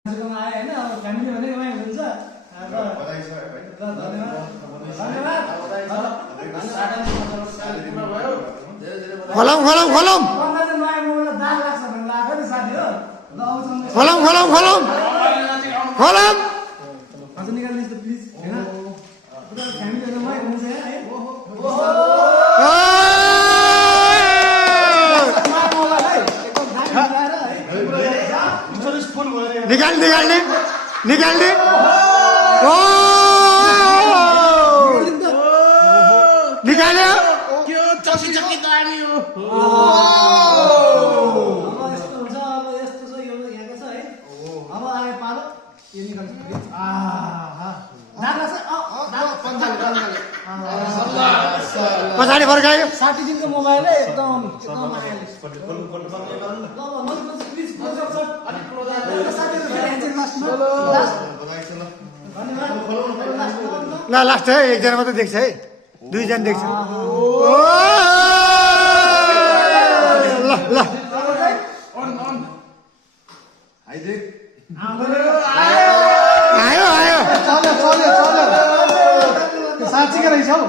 आए होइन अब फ्यामिली भनेको उहाँ हुन्छ खोलौँ खोलौँ खोलौँ खोलौँ खोलौँ खोलौँ खोलौँ निकाल्नुहोस् त प्लिज होइन फ्यामिली उहाँ हुनुहुन्छ है निकाल निकाल्ने निकाल्ने ओ निकाल्यो त्यो चकी दामी हो अब यस्तो हुन्छ अब यस्तो छ यो यहाँको छ है अब आयो पालो यो निकाल्नु पछाडि फर्कायो 60 दिनको मोबाइल एकदम ल लास्ट है एकजना मात्रै देख्छ है दुईजना देख्छ ल ल आयो आयो साँच्चीकै रहेछ हौ